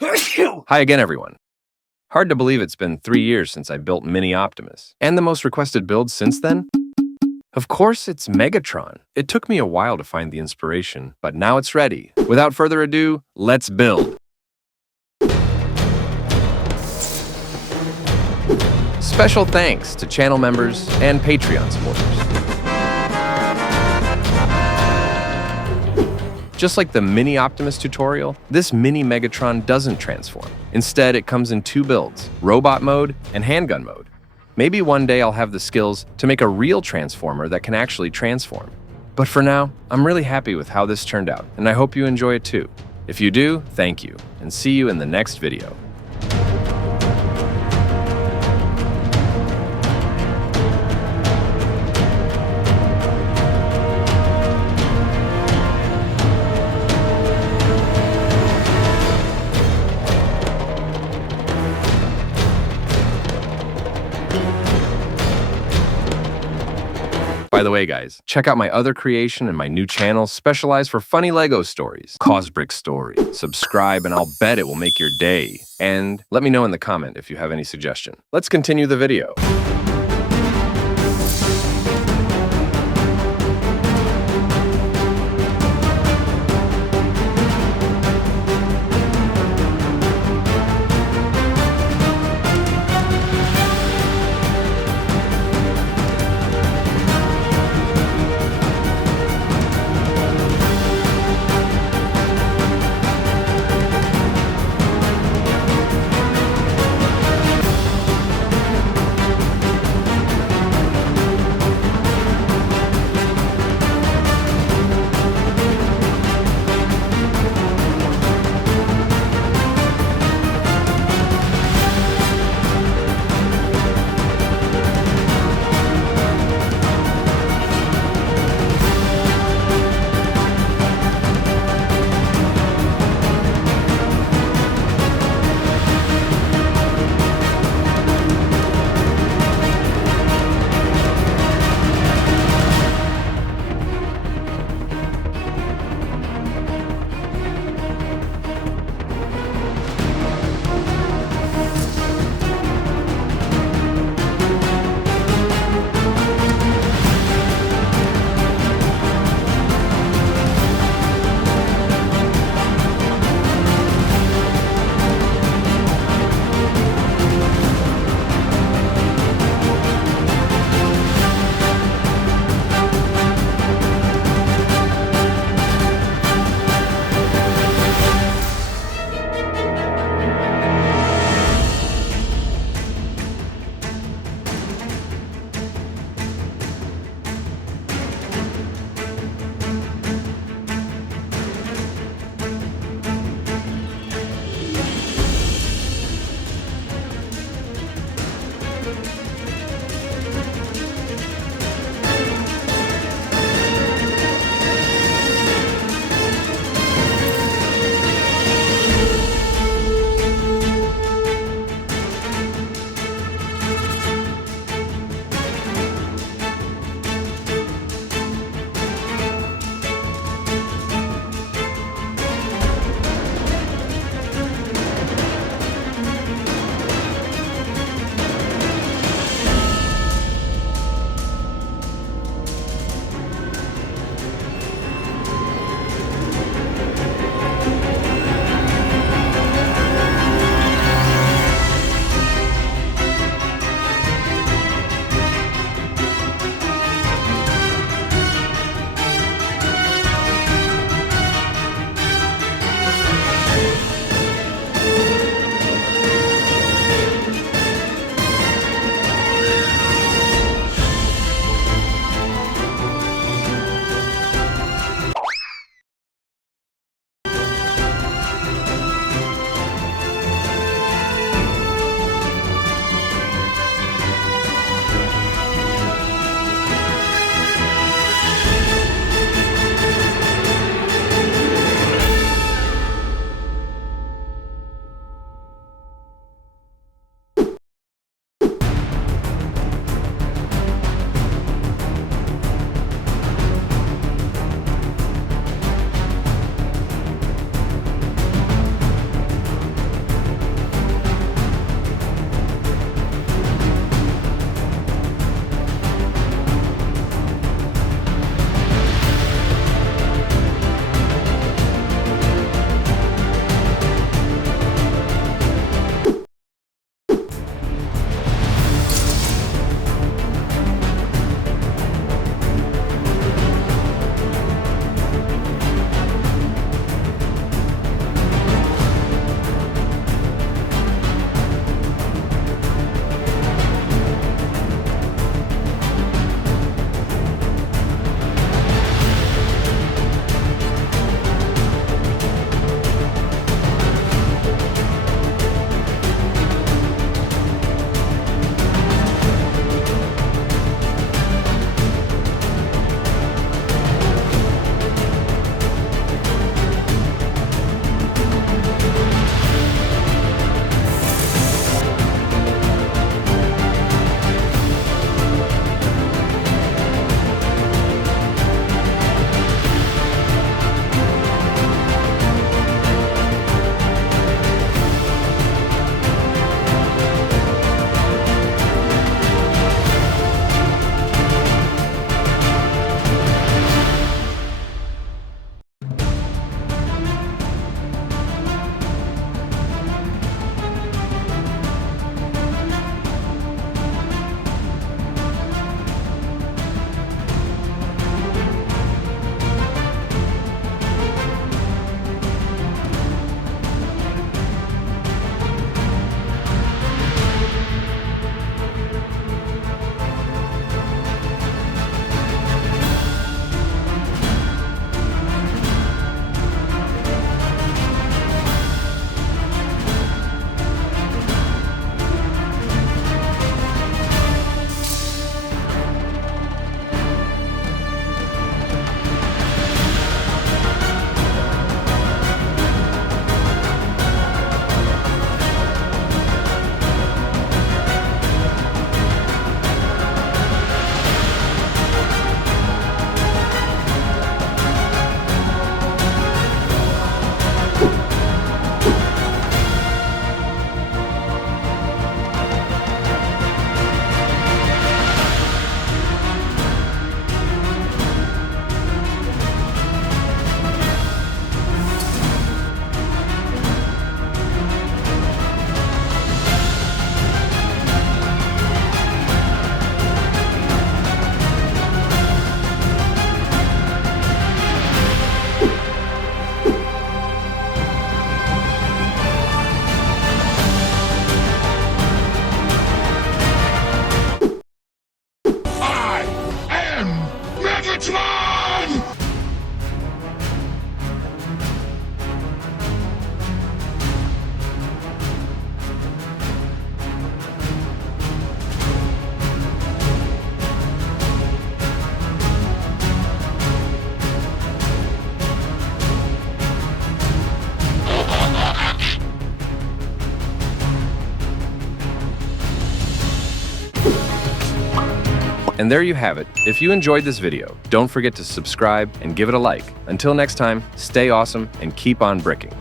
Hi again, everyone. Hard to believe it's been 3 years since I built Mini Optimus. And the most requested build since then? Of course, it's Megatron. It took me a while to find the inspiration, but now it's ready. Without further ado, let's build. Special thanks to channel members and Patreon supporters. Just like the Mini Optimus tutorial, this Mini Megatron doesn't transform. Instead, it comes in 2 builds, Robot Mode and Handgun Mode. Maybe one day I'll have the skills to make a real transformer that can actually transform. But for now, I'm really happy with how this turned out, and I hope you enjoy it too. If you do, thank you, and see you in the next video. By the way, guys, check out my other creation and my new channel specialized for funny Lego stories, Kosbrick Story. Subscribe and I'll bet it will make your day. And let me know in the comment if you have any suggestion. Let's continue the video. And there you have it. If you enjoyed this video, don't forget to subscribe and give it a like. Until next time, stay awesome and keep on bricking.